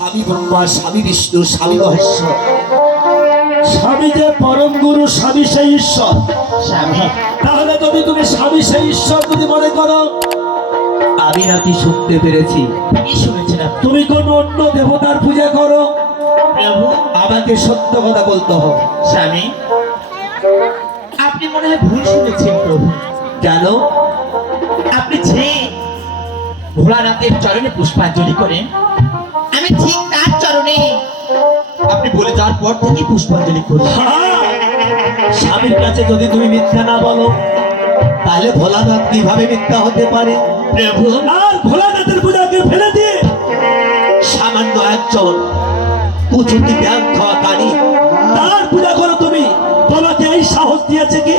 স্বামী ব্রহ্মা স্বামী বিষ্ণু স্বামী মহেশ্বর। স্বামী যে পরম গুরু স্বামী সেই ঈশ্বর। স্বামী। তাহলে যদি তুমি স্বামী সেই ঈশ্বর যদি মনে করো আমি নাকি শুনতে পেরেছি। তুমি কোন অন্য দেবতার পূজা করো? প্রভু। আমাকে সত্য কথা বলতে হবে। স্বামী। আপনি মনে হয় ভুল শুনেছেন প্রভু। কেন? আপনি যে ভোলানাথের চরণে পুষ্পাঞ্জলি করেন আমি ঠিক তার চরণে। আপনি বলে যাওয়ার পর থেকে পুষ্পাঞ্জলি করি হ্যাঁ, স্বামীর কাছে যদি তুমি মিথ্যা না বলো তাহলে ভোলানাথ কীভাবে মিথ্যা হতে পারে? প্রভু আর ভোলানাথের পূজাকে ফেলে দিয়ে। সামান্য একজন কুচুটি ব্যাগ খাওয়া কানি তার পূজা করো তুমি। তোমাকে এই সাহস দিয়েছে কি?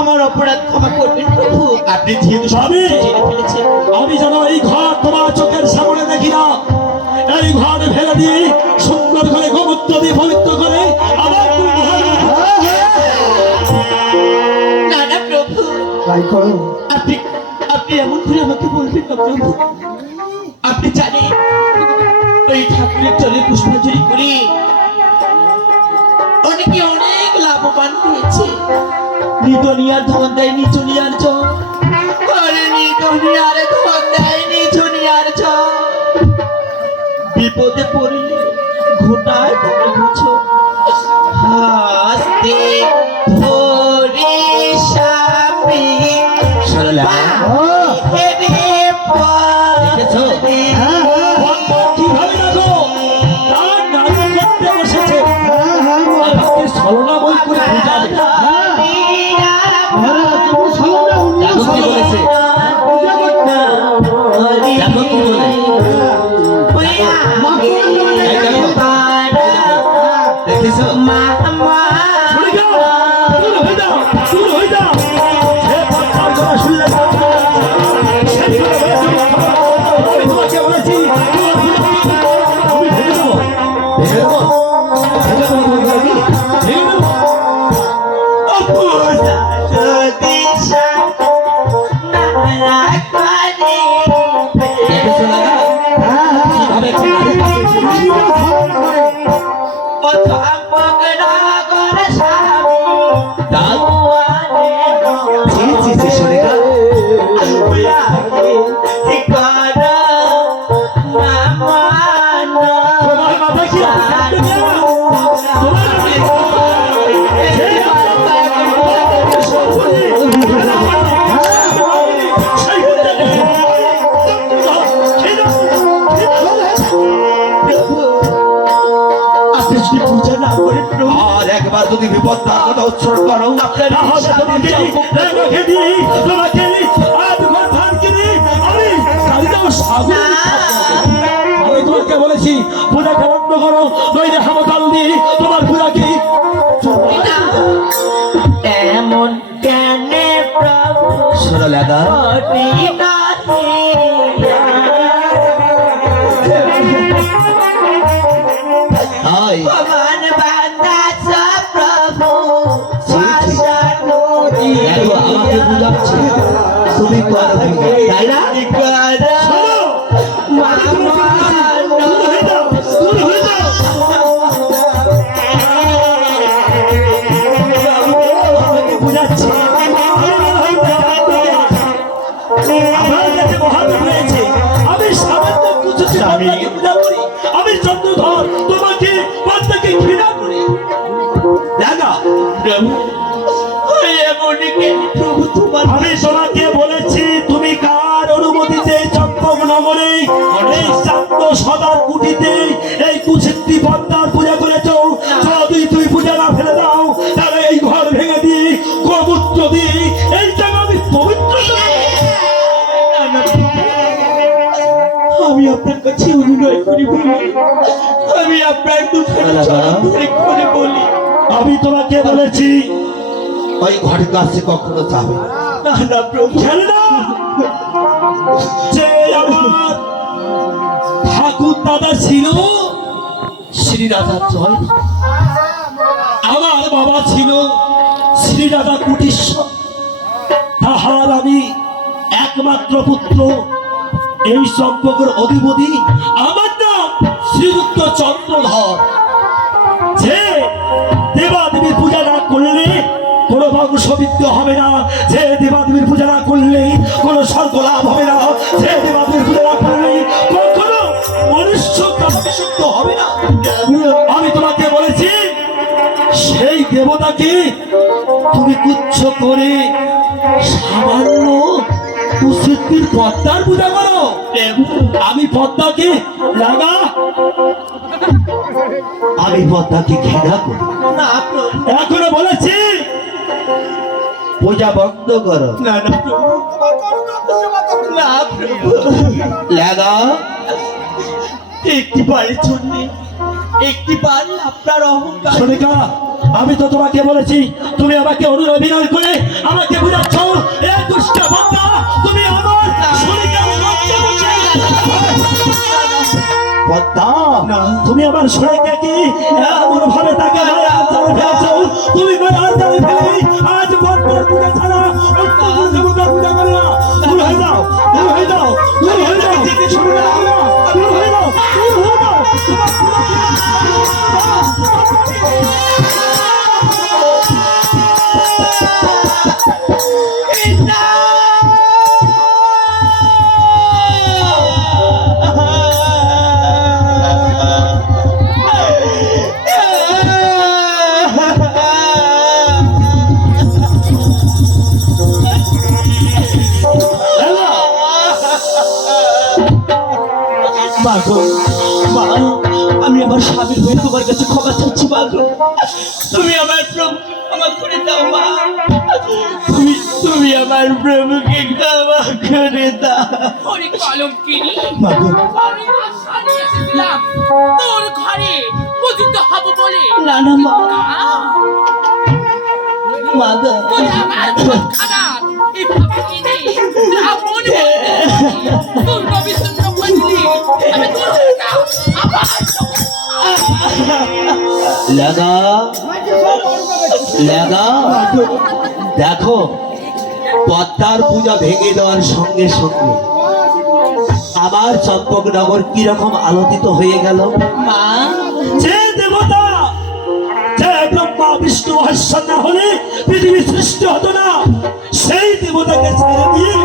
আমার অপরাধ ক্ষমা করবেন প্রভু। আপনি যেহেতু স্বামী! জেনে আমি যেন এই ঘর তোমার চোখের সামনে দেখি না। দিয়ে সুন্দর করে গোমূত্র দিয়ে পবিত্র করে আবার প্রভু। আপনি আপনি এমন করে আমাকে বলবেন না প্রভু। আপনি জানেন ওই ঠাকুরের চলে পুষ্পাঞ্জলি করে অনেকে অনেক লাভবান হয়েছে। নিদনিয়ার ধন দেয় নিচুনিয়ার জন করে নিদনিয়ার বিপদে পড়লে যদি বিপদ তার কথা উচ্চারণ করো। তোমাকে আমি বলেছি পূজা বন্ধ করো নইলে হামতাল দিই তোমার পূজা কি এমন কেনে প্রভু সরলা হাই বুঝাচ্ছে তুমি করো তাই না? আমার কাছে আমি সামান্য কিছু কাছে অনুনয় করি বলি আমি আপনার দুঃখের চরণ ধরে করে বলি। আমি তোমাকে বলেছি ওই ঘরের কাছে কখনো যাবে না। না প্রভু। ছেড়ে যে আমার ঠাকুর দাদা ছিল শ্রী রাধা জয়। আমার বাবা ছিল শ্রী রাধা কুটিশ্বর তাহার আমি একমাত্র পুত্র। এই সম্পর্কের অধিপতি আমার নাম শ্রীযুক্ত চন্দ্রধর। যে দেবাদেবীর পূজা না করলে কোনো বংশবিদ্য হবে না। যে দেবাদেবীর পূজা না করলে কোনো স্বর্গ লাভ হবে না। যে দেবাদেবীর পূজা না করলে কখনো মনুষ্য বিশুদ্ধ হবে না। আমি তোমাকে বলেছি, সেই দেবতাকে তুমি তুচ্ছ করে সামান্য কুসিদ্ধির পদ্মার পূজা করো। আমি পদ্মাকে লাগা আমি পদ্মাকে ঘৃণা করি। এখনও বলেছি। পূজা বন্ধ করো। না না লাগা। একটি বারের জন্য একটি বার আপনার অহংকার। সোনিকা আমি তো তোমাকে বলেছি তুমি আমাকে অনুর অভিনয় করে আমাকে বুঝাচ্ছ এ দুষ্ট বান্দা তুমি আমার পদ্মা তুমি আমার সোনিকাকে এমন ভাবে তাকে তুমি মারার জালে ফেলে আজ পূজা ছাড়া অন্য কোনো পূজা করে না দূর হয়ে যাও। দূর হয়ে যাও। দূর হয়ে যাও। মা, আমি আমার স্বামীর হয়ে তোমার কাছে ক্ষমা চাচ্ছি মা গো। তুমি আমার প্রভু ক্ষমা করে দাও মা। তুমি তুমি আমার প্রভুকে ক্ষমা করে দাও। ওরে কলঙ্কিনী আমি এসেছিলাম তোর ঘরে পতিত হব বলে। না না মা। না, মা গো। তুই আমার খানা এই ভাবাকিনি রাবণ তোর রবিচন্দ্র লাগা লাগা। দেখো পদ্মার পূজা ভেঙে দেওয়ার সঙ্গে সঙ্গে আমার চম্পকনগর কীরকম আলোকিত হয়ে গেল? মা। যে দেবতা যে ব্রহ্মা বিষ্ণু মহেশ্বর না হলে পৃথিবী সৃষ্টি হতো না সেই দেবতাকে ছেড়ে দিয়ে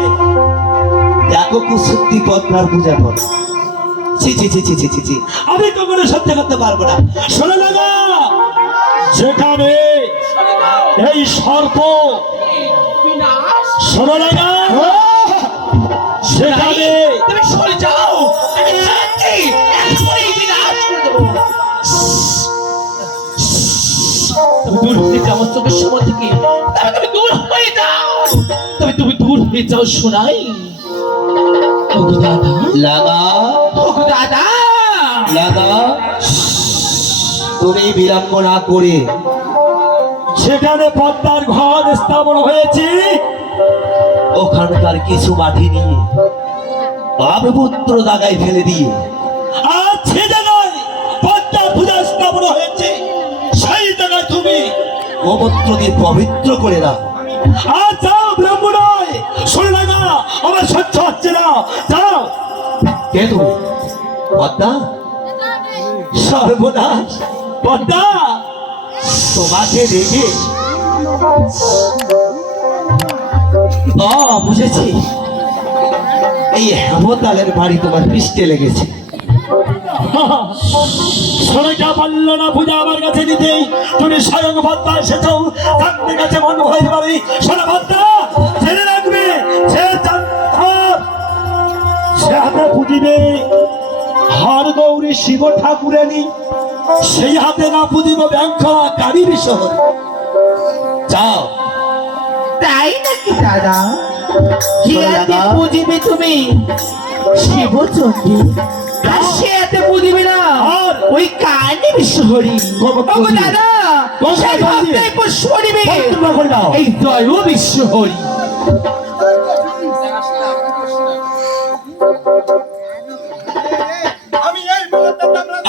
দেখো কুসুক্তি পদ্মার পূজা করো। ছি ছি ছি ছি ছি ছি ছি। আমি কখনো সত্যি করতে পারব না। শোনো লাগা যেখানে এই সর্প শোনো লাগা সেখানে তুমি সরে যাও। আমি যাচ্ছি এখনই বিনাশ করে দেবো। তুমি দূর হয়ে যাও চোখের সময় থেকে। তবে তুমি দূর হয়ে যাও। তবে তুমি দূর হয়ে যাও শোনাই ওগো দাদা। লাগা। ওগো দাদা তুমি বিলম্ব না করে। সেখানে পদ্মার ঘর স্থাপন হয়েছে। ওখানকার কিছু মাটি নিয়ে বাবপুত্র দাগায় ফেলে দিয়ে। আর সে জায়গায় পদ্মার পূজা স্থাপন হয়েছে। সেই জায়গায় তুমি গোমূত্র দিয়ে পবিত্র করে দাও। আর যাও ব্রাহ্মণায়। শোনো লাগা আমার সহ্য হচ্ছে না। যাও। কে তুমি? পদ্মা? সর্বনাশ। পদ্মা, তোমাকে দেখে। ও বুঝেছি। এই হেমতালের বাড়ি তোমার পৃষ্ঠে লেগেছে। সবাইটা পারল না পূজা আমার কাছে দিতেই তুমি স্বয়ং ভদ্রা এসেছ। থাকতে কাছে মন হয়ে পারি সোনা ভদ্রা জেনে রাখবে, সে সে হাতে পুজিবে হর গৌরী শিব ঠাকুরানী সেই হাতে না পুজিব ব্যাংক গাড়ি বিষয়। যাও। তাই নাকি দাদা? কি হাতে তুমি? শিবচন্ডী আর সে হাতে বুঝিবে না? ওই ওগো দিয়ে। দাদা সেই। ভাবনায় করে। এই জয় বিশ্বহরি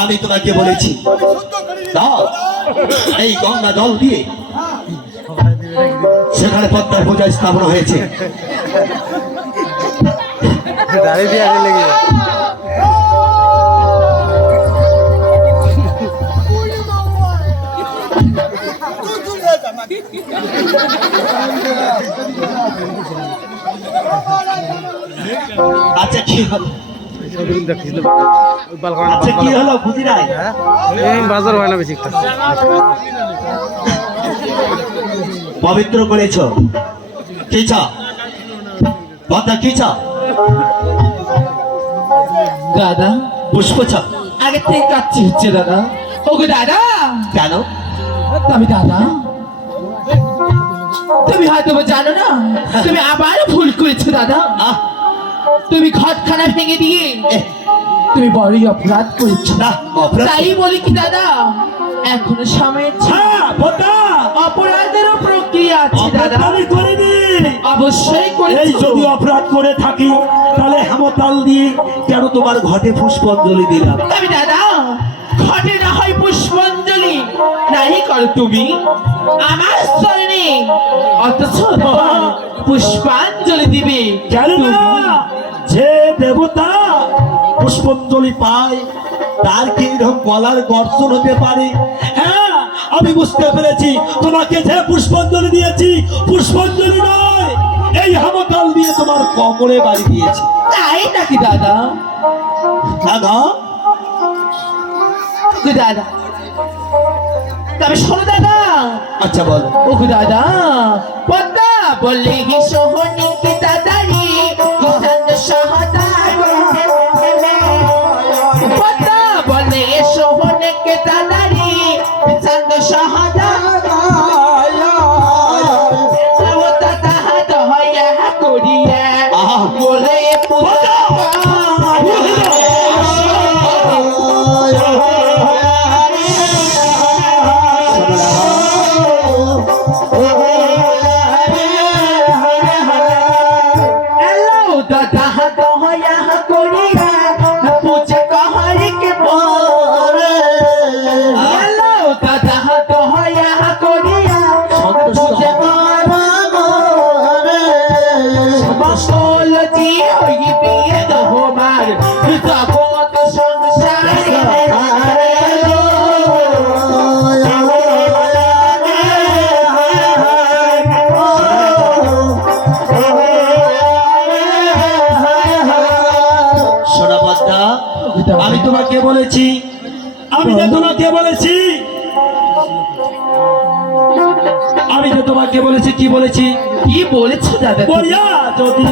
আমি তোমাকে বলেছি। এই গঙ্গা জল দিয়ে সেখানে পদ্মার পূজা স্থাপন হয়েছে। আচ্ছা ঠিক আছে। আচ্ছা কি হলো বুঝি নাই বাজার হয় না বেশি পবিত্র করেছ। কি চা? কি চা? দাদা পুষ্প চা। আগে থেকে কাচ্ছি হচ্ছে দাদা। ওগো দাদা। কেন? আমি দাদা। তুমি হয়তো জানো না তুমি আবারও ভুল করেছ দাদা। আহ। তুমি ঘটখানা ভেঙে দিয়ে তুমি বড়ই অপরাধ করেছ। তাই বলি কি দাদা এখনও সময়। হ্যাঁ অপরাধেরও প্রক্রিয়া আছে দাদা। আমি করিনি। অবশ্যই যদি অপরাধ করে থাকি তাহলে হেমতাল দিয়ে কেন তোমার ঘটে পুষ্পাঞ্জলি দিলাম? দাদা ঘটে না হয় পুষ্পাঞ্জলি। নাই কর তুমি। আমার স্তরে অথচ পুষ্পাঞ্জলি দিবে। কেন যে দেবতা পুষ্পাঞ্জলি পায় তার কি এরকম গলার গর্জন হতে পারে? হ্যাঁ আমি বুঝতে পেরেছি। তোমাকে যে পুষ্পাঞ্জলি দিয়েছি পুষ্পাঞ্জলি নয় এই হেমতাল দিয়ে তোমার কমরে বাড়ি দিয়েছে। তাই নাকি দাদা? দাদা? দাদা। তবে শোনো দাদা। আচ্ছা বলো। ওগো দাদা পদ্মা বললে হি সোহনি? তোমাকে বলেছি কি বলেছি? কি বলেছি দাদা? যদি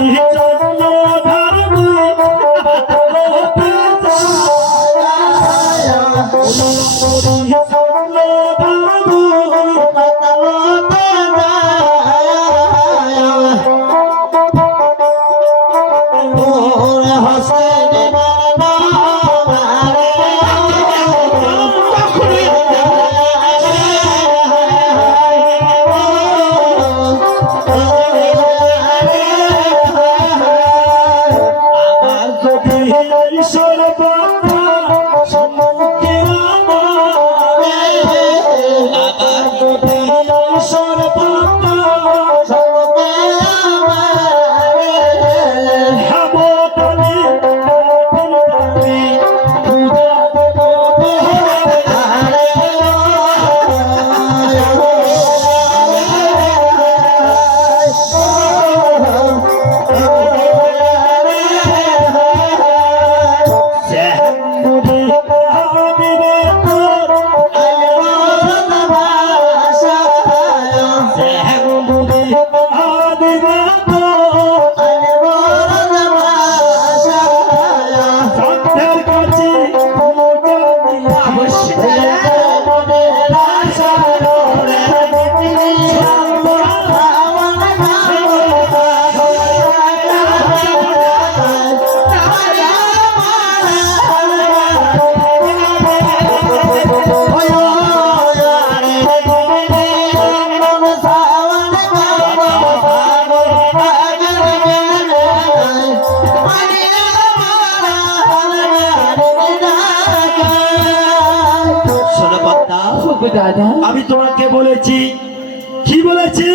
কি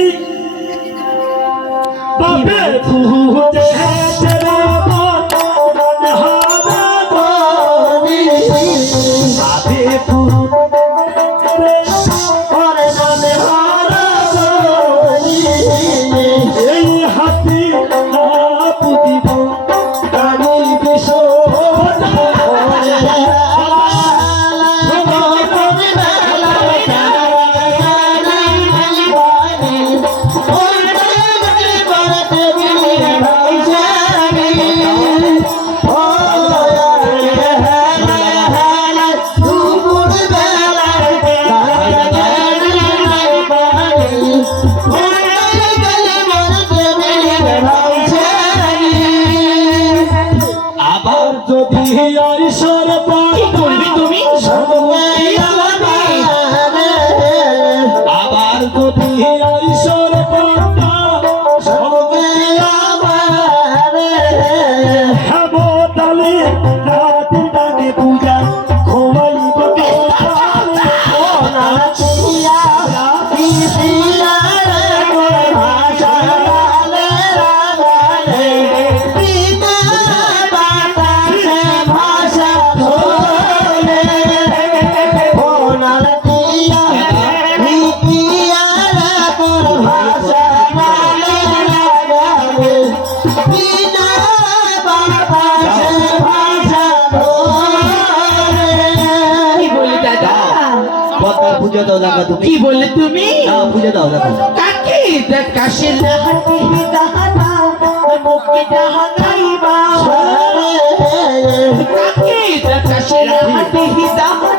বলেছি বাপে কি বললে তুমি? না বুঝে দাও দেখো। কাকে দেখাসে লাহাতি দাহানা মুখে দাহানাইবা কাকে দেখাসে লাহাতি দাহানা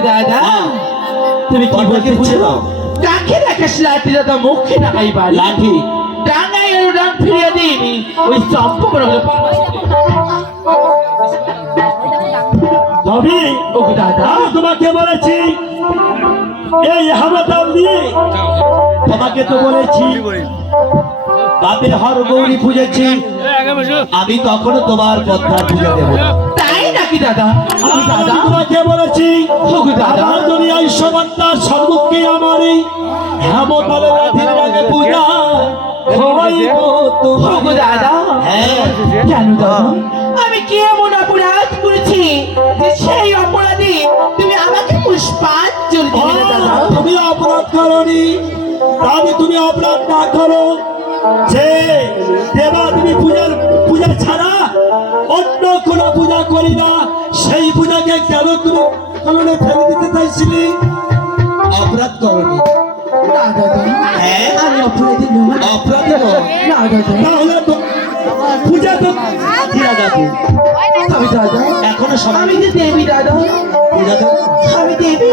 দাদা? তুমি কি বলতে কাকে দেখাস লাঠি দাদা মুখে ডাকাইবা লাঠি? এর ফিরিয়ে দিইনি ওই চম্পক রঙের তবে দাদা? আমি তোমাকে বলেছি এই হামাতাল দিয়ে তোমাকে তো বলেছি বাপের হর গৌরী পুজেছি আমি কখনো তোমার পদ্মার পূজা দেবো দাদা? আমি দাদা? তোমাকে বলেছি আমার দুনিয়ায় সমান্তার সম্মুখে আমার এই পূজা হইব ও দাদা। হ্যাঁ। দাদা? আমি কি এমন অপরাধ করেছি যে সেই অপরাধী তুমি আমাকে পুষ্পাঞ্জলি না দাদা? তুমি অপরাধ করনি। তবে তুমি অপরাধ না করো। যে দেবা তুমি পূজার পূজা ছাড়া অন্য কোন পূজা করি না। সেই পূজাকে কেন তুমি কারণে ফেলে দিতে চাইছিলি? অপরাধ করনি। তো তো এখনও সময় আমি যে দেবী দাদা। পূজা দাও আমি দেবী।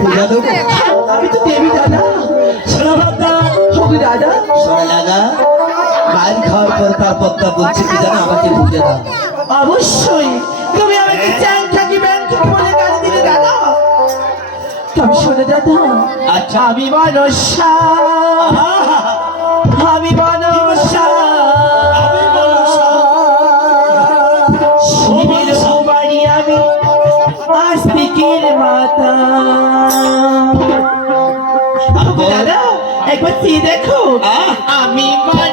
পূজা দাও আমি তো দেবী। তার পদ্মা বলছে কি জানো আমাকে পূজা দাও। অবশ্যই। তুমি আমাকে চ্যাং থাকি ব্যাং থাকি বলে গালি দিলে দাদা। তবে শোনো দাদা আচ্ছা। আমি মনসা। আমি মনসা। মাতা। দাদা একবার দেখো! আমি মনসা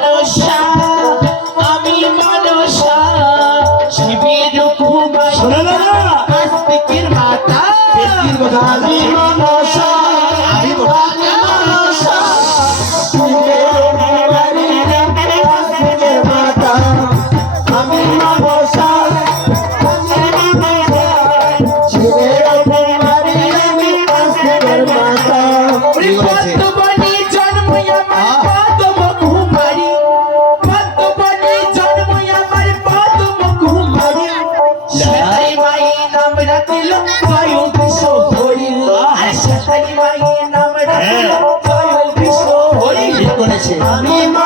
কুমার শোনা দাদা আস্তিকের মাতা। ব্যক্তির কথা হরি